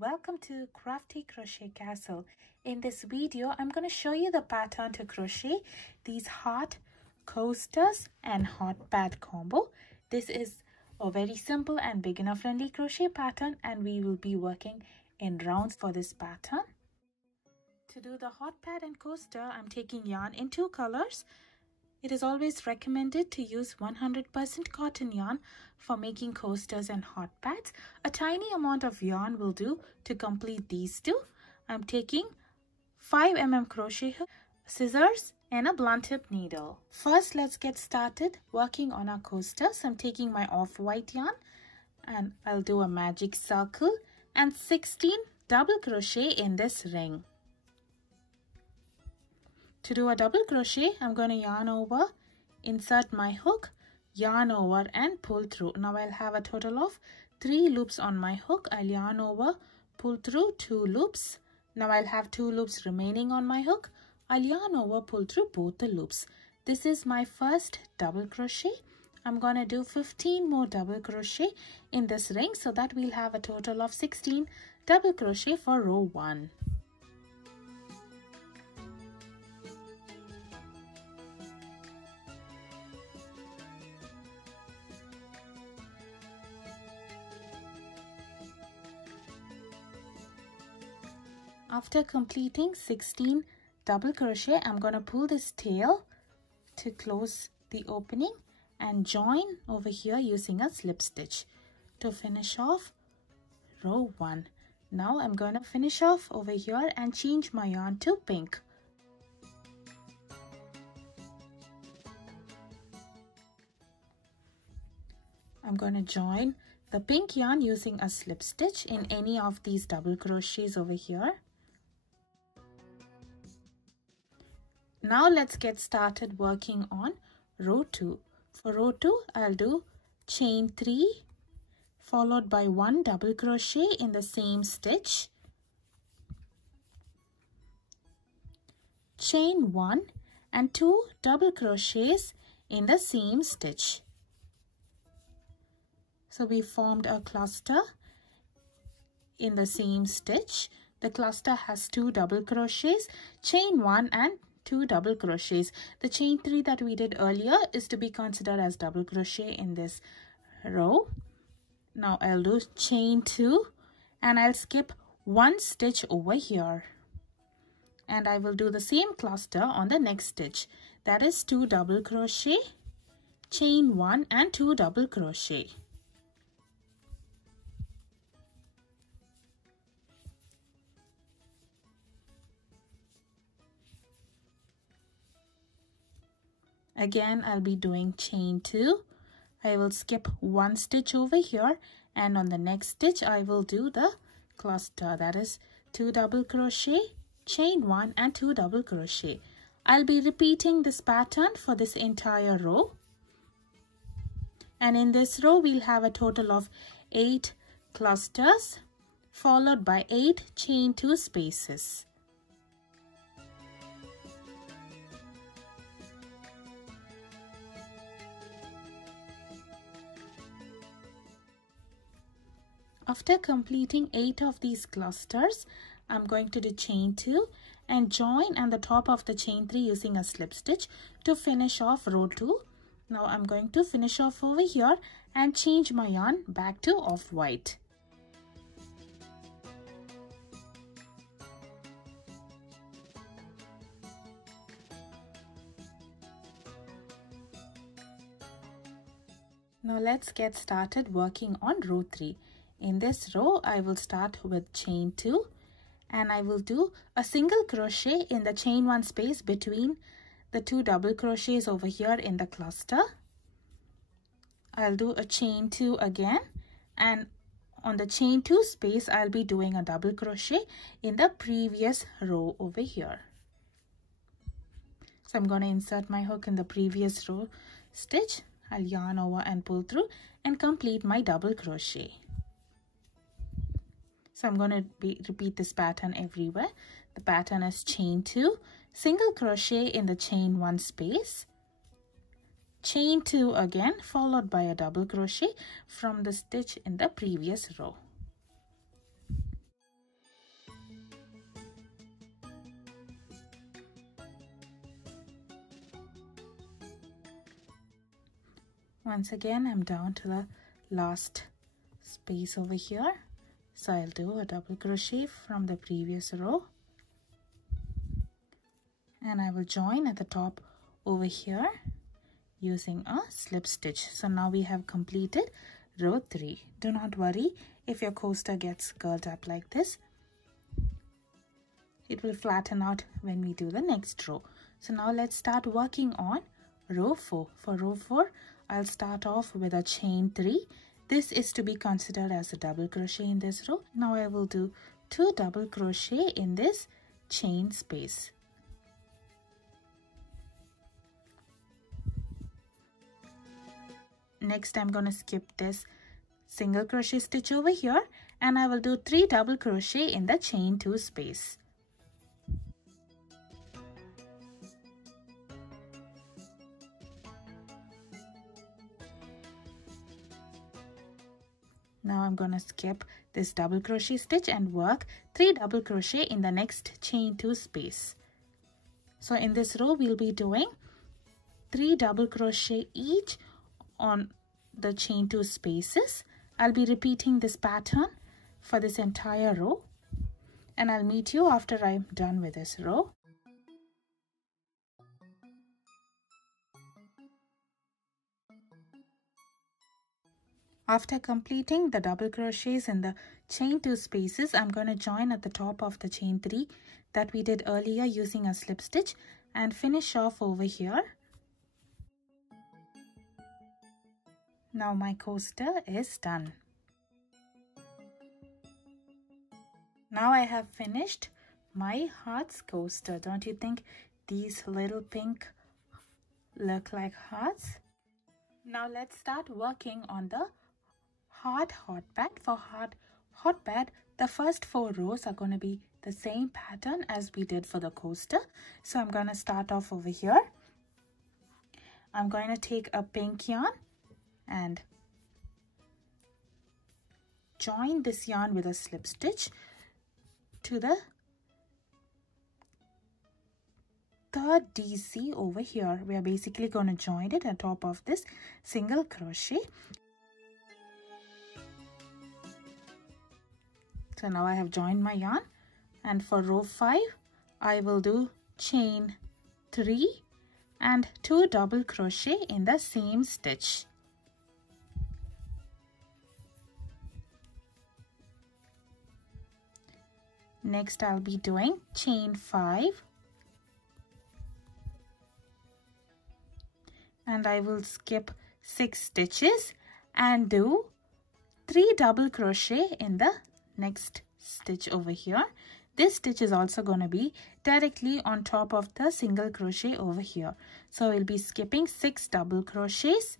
Welcome to Crafty Crochet Castle. In this video, I'm going to show you the pattern to crochet these heart coasters and Hotpad combo. This is a very simple and beginner friendly crochet pattern, and we will be working in rounds for this pattern. To do the Hotpad and coaster, I'm taking yarn in two colors. It is always recommended to use 100% cotton yarn for making coasters and hot pads. A tiny amount of yarn will do to complete these two. I'm taking 5 mm crochet hook, scissors and a blunt tip needle. First, let's get started working on our coasters. I'm taking my off-white yarn and I'll do a magic circle and 16 double crochet in this ring. To do a double crochet, I'm going to yarn over, insert my hook, yarn over and pull through. Now I'll have a total of 3 loops on my hook. I'll yarn over, pull through 2 loops. Now I'll have 2 loops remaining on my hook. I'll yarn over, pull through both the loops. This is my first double crochet. I'm going to do 15 more double crochet in this ring so that we'll have a total of 16 double crochet for row 1. After completing 16 double crochet, I'm going to pull this tail to close the opening and join over here using a slip stitch to finish off row 1. Now I'm going to finish off over here and change my yarn to pink. I'm going to join the pink yarn using a slip stitch in any of these double crochets over here. Now let's get started working on row 2. For row 2, I'll do chain 3 followed by 1 double crochet in the same stitch, chain 1 and 2 double crochets in the same stitch. So we formed a cluster in the same stitch. The cluster has 2 double crochets, chain 1 and 2 double crochets. The chain 3 that we did earlier is to be considered as double crochet in this row. Now I'll do chain 2 and I'll skip 1 stitch over here. And I will do the same cluster on the next stitch. That is 2 double crochet, chain 1 and 2 double crochet. Again, I'll be doing chain 2. I will skip 1 stitch over here, and on the next stitch I will do the cluster, that is 2 double crochet, chain 1 and 2 double crochet. I'll be repeating this pattern for this entire row. And in this row we'll have a total of 8 clusters followed by 8 chain 2 spaces. After completing 8 of these clusters, I'm going to do chain 2 and join at the top of the chain 3 using a slip stitch to finish off row 2. Now I'm going to finish off over here and change my yarn back to off-white. Now let's get started working on row 3. In this row, I will start with chain 2 and I will do a single crochet in the chain 1 space between the 2 double crochets over here in the cluster. I'll do a chain 2 again, and on the chain 2 space, I'll be doing a double crochet in the previous row over here. So I'm going to insert my hook in the previous row stitch. I'll yarn over and pull through and complete my double crochet. So I'm going to repeat this pattern everywhere. The pattern is chain 2, single crochet in the chain 1 space, chain 2 again, followed by a double crochet from the stitch in the previous row. Once again, I'm down to the last space over here. So I'll do a double crochet from the previous row. And I will join at the top over here using a slip stitch. So now we have completed row 3. Do not worry if your coaster gets curled up like this. It will flatten out when we do the next row. So now let's start working on row 4. For row 4, I'll start off with a chain 3. This is to be considered as a double crochet in this row. Now I will do 2 double crochet in this chain space. Next, I'm going to skip this single crochet stitch over here and I will do 3 double crochet in the chain 2 space. Now I'm going to skip this double crochet stitch and work 3 double crochet in the next chain 2 space. So in this row, we'll be doing 3 double crochet each on the chain 2 spaces. I'll be repeating this pattern for this entire row and I'll meet you after I'm done with this row. After completing the double crochets in the chain 2 spaces, I'm going to join at the top of the chain 3 that we did earlier using a slip stitch and finish off over here. Now my coaster is done. Now I have finished my hearts coaster. Don't you think these little pink look like hearts? Now let's start working on the heart hotpad. For heart hotpad, the first 4 rows are going to be the same pattern as we did for the coaster. So I'm going to start off over here. I'm going to take a pink yarn and join this yarn with a slip stitch to the 3rd DC over here. We are basically going to join it on top of this single crochet. So now I have joined my yarn, and for row 5 I will do chain 3 and 2 double crochet in the same stitch. Next I'll be doing chain 5 and I will skip 6 stitches and do 3 double crochet in the next stitch over here. This stitch is also going to be directly on top of the single crochet over here. So we'll be skipping 6 double crochets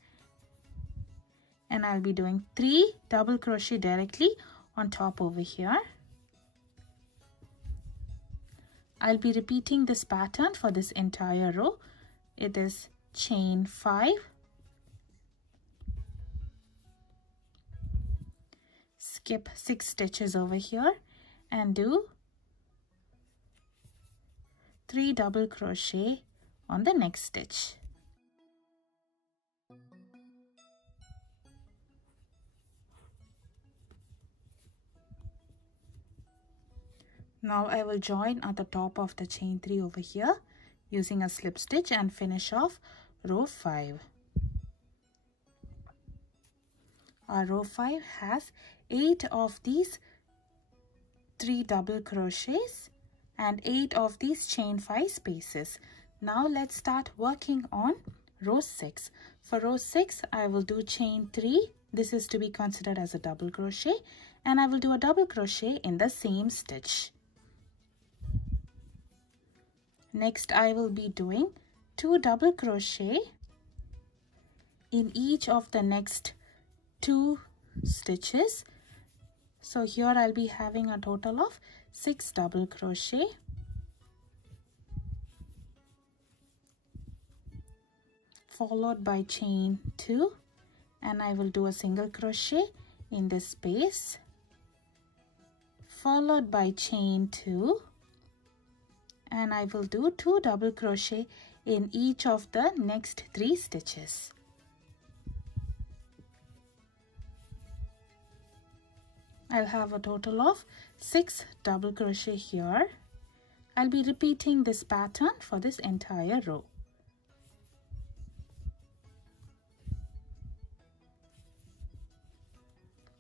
and I'll be doing 3 double crochet directly on top over here. I'll be repeating this pattern for this entire row. It is chain 5, skip 6 stitches over here and do 3 double crochet on the next stitch. Now I will join at the top of the chain 3 over here using a slip stitch and finish off row 5. Our row 5 has 8 of these 3 double crochets and 8 of these chain 5 spaces. Now let's start working on row 6. For row 6 I will do chain 3. This is to be considered as a double crochet and I will do a double crochet in the same stitch. Next I will be doing 2 double crochet in each of the next 2 stitches. So here I'll be having a total of 6 double crochet. Followed by chain 2 and I will do a single crochet in this space. Followed by chain 2 and I will do 2 double crochet in each of the next 3 stitches. I'll have a total of 6 double crochet here. I'll be repeating this pattern for this entire row.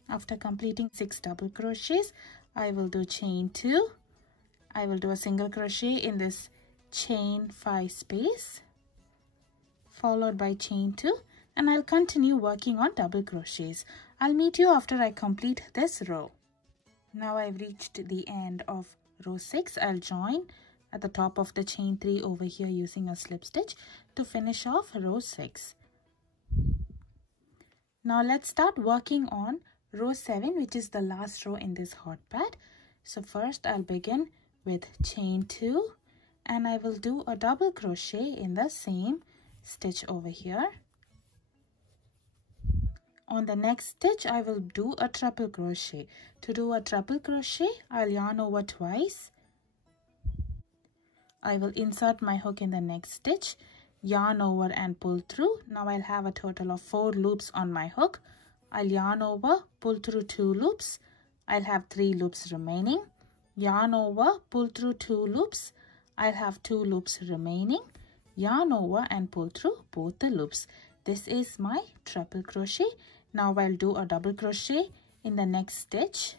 After completing 6 double crochets, I will do chain 2. I will do a single crochet in this chain 5 space, followed by chain 2, and I'll continue working on double crochets. I'll meet you after I complete this row. Now I've reached the end of row 6. I'll join at the top of the chain 3 over here using a slip stitch to finish off row 6. Now let's start working on row 7, which is the last row in this hotpad. So first I'll begin with chain 2 and I will do a double crochet in the same stitch over here. On the next stitch I will do a treble crochet. To do a treble crochet, I'll yarn over twice. I will insert my hook in the next stitch, yarn over and pull through. Now I'll have a total of 4 loops on my hook. I'll yarn over, pull through 2 loops. I'll have 3 loops remaining. Yarn over, pull through 2 loops. I'll have 2 loops remaining. Yarn over and pull through both the loops. This is my treble crochet. Now I'll do a double crochet in the next stitch,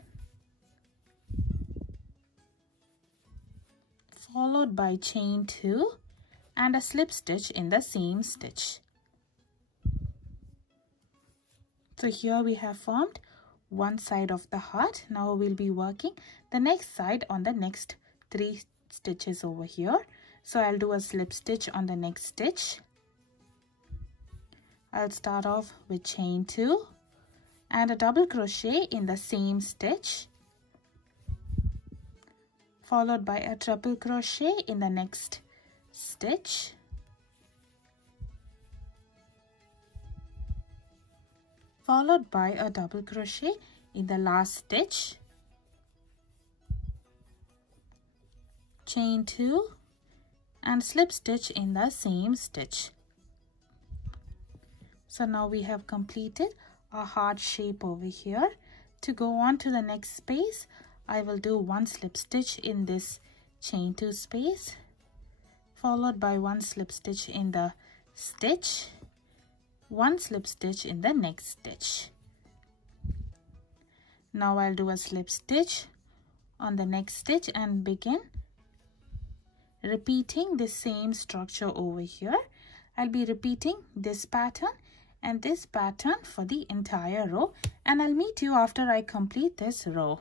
followed by chain 2 and a slip stitch in the same stitch. So here we have formed one side of the heart. Now we'll be working the next side on the next 3 stitches over here. So I'll do a slip stitch on the next stitch. I'll start off with chain 2 and a double crochet in the same stitch, followed by a treble crochet in the next stitch, followed by a double crochet in the last stitch, chain 2 and slip stitch in the same stitch. So now we have completed a heart shape over here. To go on to the next space, I will do 1 slip stitch in this chain 2 space, followed by 1 slip stitch in the stitch, 1 slip stitch in the next stitch. Now I'll do a slip stitch on the next stitch and begin repeating the same structure over here. I'll be repeating this pattern and this pattern for the entire row, and I'll meet you after I complete this row.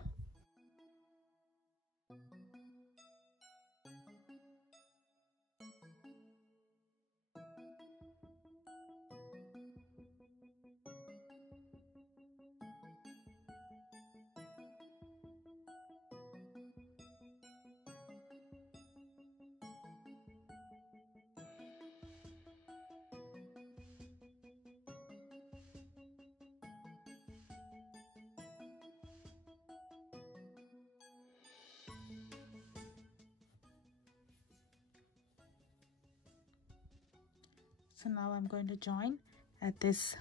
So now I'm going to join at this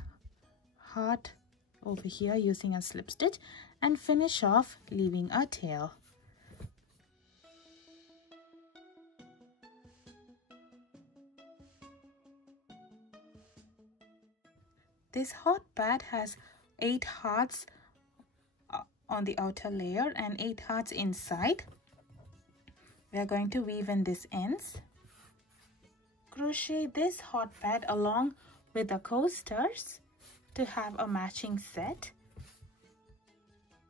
heart over here using a slip stitch and finish off leaving a tail. This hotpad has 8 hearts on the outer layer and 8 hearts inside. We are going to weave in these ends. Crochet this hotpad along with the coasters to have a matching set.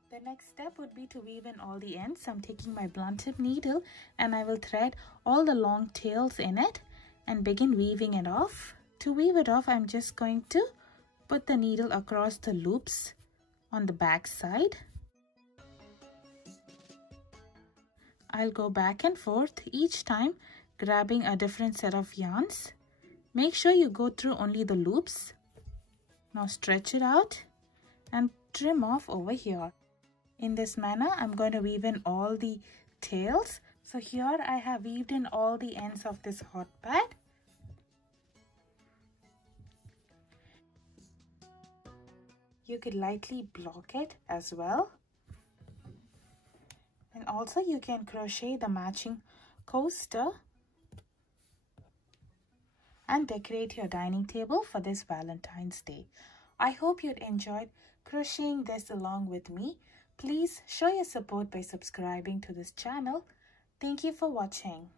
The next step would be to weave in all the ends. I'm taking my blunt tip needle and I will thread all the long tails in it and begin weaving it off. To weave it off, I'm just going to put the needle across the loops on the back side. I'll go back and forth each time, grabbing a different set of yarns. Make sure you go through only the loops. Now stretch it out and trim off over here. In this manner, I'm going to weave in all the tails. So here I have weaved in all the ends of this hotpad. You could lightly block it as well also you can crochet the matching coaster and decorate your dining table for this Valentine's Day. I hope you'd enjoyed crocheting this along with me. Please show your support by subscribing to this channel. Thank you for watching.